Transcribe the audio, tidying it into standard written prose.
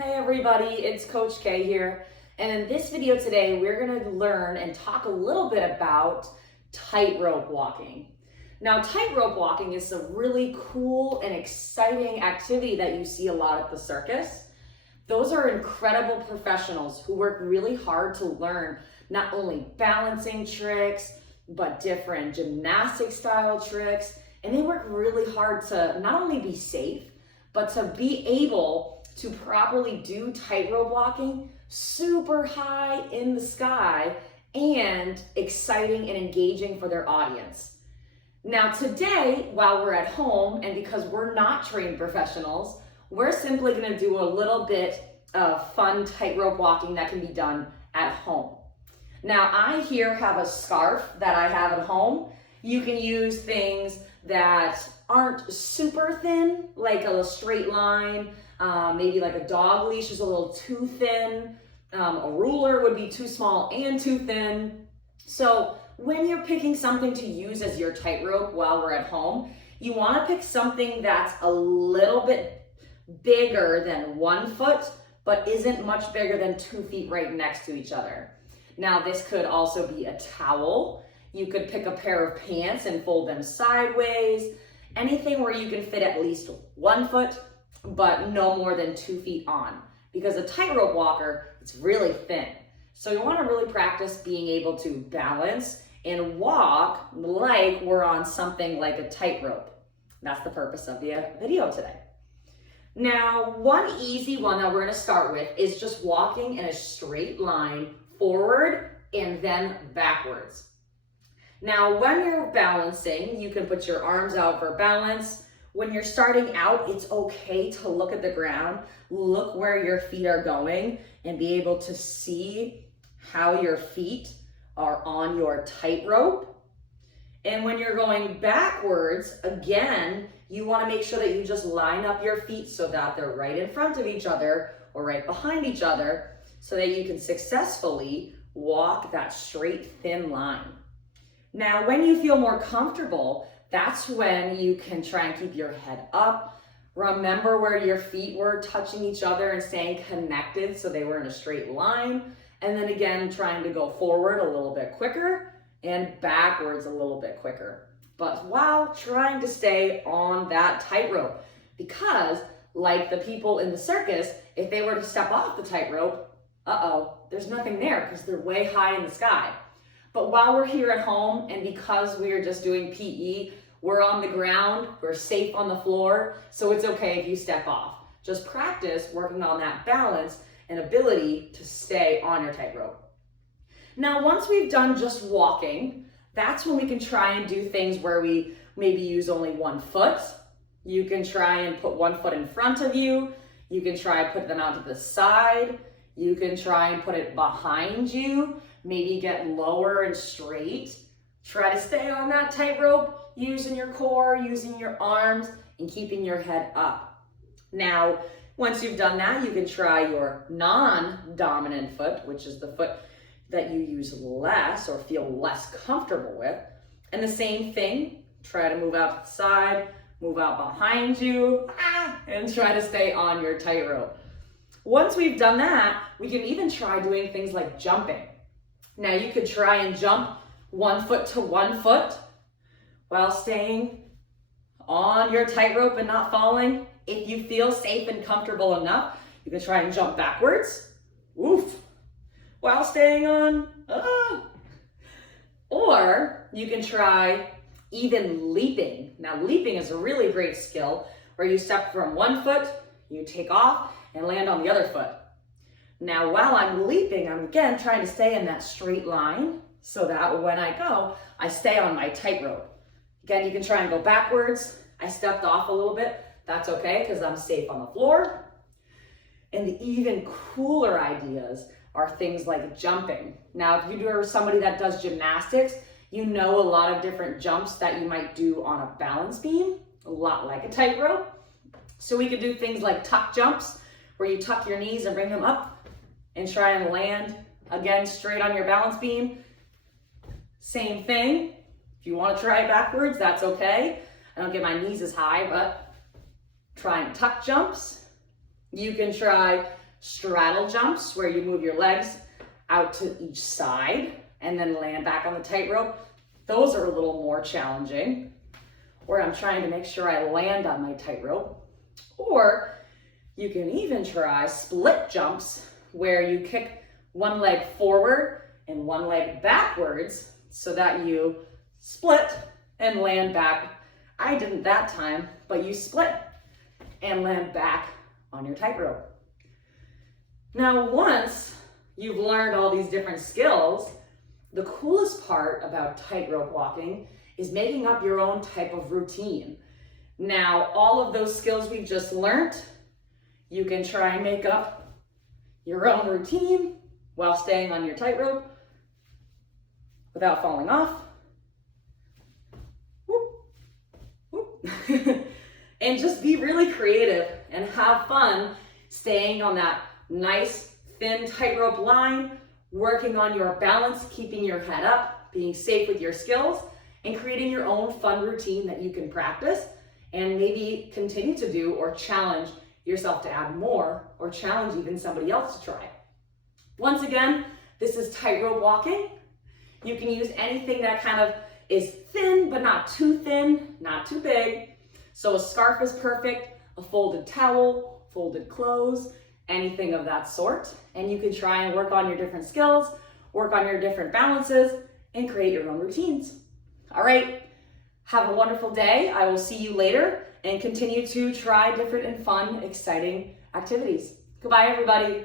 Hey everybody, it's Coach K here, and in this video today we're going to learn and talk a little bit about tightrope walking. Now, tightrope walking is a really cool and exciting activity that you see a lot at the circus. Those are incredible professionals who work really hard to learn not only balancing tricks, but different gymnastic style tricks, and they work really hard to not only be safe, but to be able to properly do tightrope walking super high in the sky and exciting and engaging for their audience. Now today, while we're at home, and because we're not trained professionals, we're simply gonna do a little bit of fun tightrope walking that can be done at home. Now I here have a scarf that I have at home. You can use things that aren't super thin, like a straight line, maybe like a dog leash is a little too thin. A ruler would be too small and too thin. So when you're picking something to use as your tightrope while we're at home, you want to pick something that's a little bit bigger than 1 foot, but isn't much bigger than 2 feet right next to each other. Now this could also be a towel. You could pick a pair of pants and fold them sideways. Anything where you can fit at least 1 foot, but no more than 2 feet on. Because a tightrope walker, it's really thin. So you want to really practice being able to balance and walk like we're on something like a tightrope. That's the purpose of the video today. Now, one easy one that we're going to start with is just walking in a straight line forward and then backwards. Now, when you're balancing, you can put your arms out for balance. When you're starting out, it's okay to look at the ground, look where your feet are going, and be able to see how your feet are on your tightrope. And when you're going backwards, again, you want to make sure that you just line up your feet so that they're right in front of each other or right behind each other so that you can successfully walk that straight, thin line. Now, when you feel more comfortable, that's when you can try and keep your head up. Remember where your feet were touching each other and staying connected so they were in a straight line. And then again, trying to go forward a little bit quicker and backwards a little bit quicker. But while trying to stay on that tightrope, because like the people in the circus, if they were to step off the tightrope, there's nothing there because they're way high in the sky. But while we're here at home, and because we are just doing PE, we're on the ground, we're safe on the floor, so it's okay if you step off. Just practice working on that balance and ability to stay on your tightrope. Now, once we've done just walking, that's when we can try and do things where we maybe use only 1 foot. You can try and put 1 foot in front of you. You can try and put them out to the side. You can try and put it behind you. Maybe get lower and straight. Try to stay on that tightrope, using your core, using your arms, and keeping your head up. Now, once you've done that, you can try your non-dominant foot, which is the foot that you use less or feel less comfortable with. And the same thing, try to move out to the side, move out behind you, and try to stay on your tightrope. Once we've done that, we can even try doing things like jumping. Now you could try and jump 1 foot to 1 foot while staying on your tightrope and not falling. If you feel safe and comfortable enough, you can try and jump backwards, while staying on, Or you can try even leaping. Now leaping is a really great skill where you step from 1 foot, you take off and land on the other foot. Now, while I'm leaping, I'm again trying to stay in that straight line so that when I go, I stay on my tightrope. Again, you can try and go backwards. I stepped off a little bit. That's okay because I'm safe on the floor. And the even cooler ideas are things like jumping. Now, if you're somebody that does gymnastics, you know a lot of different jumps that you might do on a balance beam, a lot like a tightrope. So we could do things like tuck jumps, where you tuck your knees and bring them up and try and land again straight on your balance beam. Same thing. If you want to try it backwards, that's okay. I don't get my knees as high, but try and tuck jumps. You can try straddle jumps where you move your legs out to each side and then land back on the tightrope. Those are a little more challenging, where I'm trying to make sure I land on my tightrope. Or you can even try split jumps where you kick one leg forward and one leg backwards so that you split and land back. I didn't that time, but you split and land back on your tightrope. Now, once you've learned all these different skills, the coolest part about tightrope walking is making up your own type of routine. Now, all of those skills we just learned, you can try and make up your own routine while staying on your tightrope without falling off. Whoop, whoop. And just be really creative and have fun staying on that nice thin tightrope line, working on your balance, keeping your head up, being safe with your skills, and creating your own fun routine that you can practice and maybe continue to do, or challenge yourself to add more, or challenge even somebody else to try. Once again, this is tightrope walking. You can use anything that kind of is thin, but not too thin, not too big. So a scarf is perfect, a folded towel, folded clothes, anything of that sort. And you can try and work on your different skills, work on your different balances, and create your own routines. All right, have a wonderful day. I will see you later and continue to try different and fun, exciting activities. Goodbye, everybody.